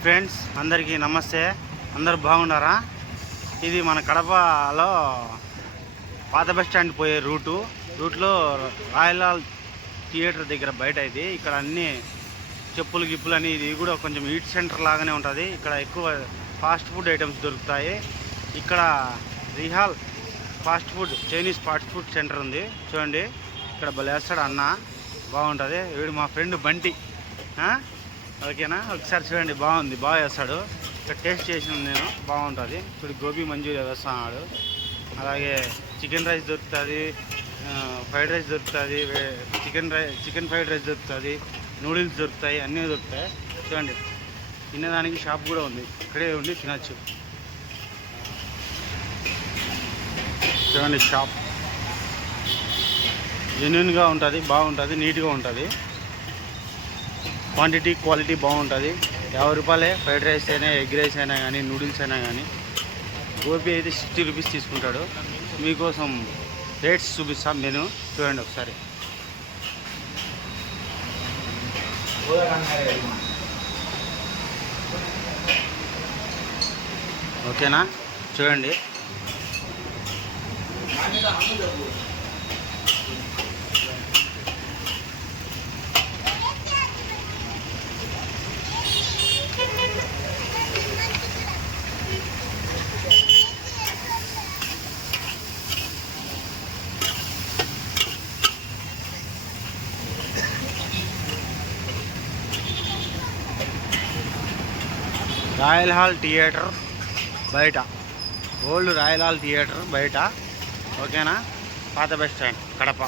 Friends అందరికీ నమస్తే. అందరు బాగున్నారా? ఇది మన కడపలో పాత బస్ స్టాండ్ పోయే రూట్లో రాయలాల్ థియేటర్ దగ్గర బయట ఇది. ఇక్కడ అన్ని చెప్పులు గిప్పులు అని, ఇది కూడా కొంచెం ఈట్ సెంటర్ లాగానే ఉంటుంది. ఇక్కడ ఎక్కువ ఫాస్ట్ ఫుడ్ ఐటమ్స్ దొరుకుతాయి. ఇక్కడ రిహాల్ fast food Chinese fast food centre ఉంది చూడండి. ఇక్కడ బలేస్తాడు అన్న, బాగుంటుంది. వీడు మా ఫ్రెండ్ బంటి, ఓకేనా? ఒకసారి చూడండి, బాగా వేస్తాడు. ఇక్కడ టేస్ట్ చేసిన నేను, బాగుంటుంది. ఇప్పుడు గోబీ మంచూరియా వేస్తున్నాడు. అలాగే చికెన్ రైస్ దొరుకుతుంది, ఫ్రైడ్ రైస్ దొరుకుతుంది, చికెన్ ఫ్రైడ్ రైస్ దొరుకుతుంది, నూడిల్స్ దొరుకుతాయి, అన్నీ దొరుకుతాయి. చూడండి, తినేదానికి షాప్ కూడా ఉంది, ఇక్కడే ఉండి తినచ్చు. చూడండి, షాప్ జెన్యూన్గా ఉంటుంది, బాగుంటుంది, నీట్గా ఉంటుంది. క్వాంటిటీ క్వాలిటీ బాగుంటుంది. 50 రూపాయలే. ఫ్రైడ్ రైస్ అయినా, ఎగ్ రైస్ అయినా కానీ, నూడిల్స్ అయినా కానీ. గోబీ అయితే 60 రూపీస్ తీసుకుంటాడు. మీకోసం రేట్స్ చూపిస్తాం మెను, చూడండి ఒకసారి. ఓకేనా? చూడండి. రాయల్ హాల్ థియేటర్ బయట, ఓల్డ్ రాయల్ హాల్ థియేటర్ బయట, ఓకేనా? పాత బస్ స్టాండ్ కడప.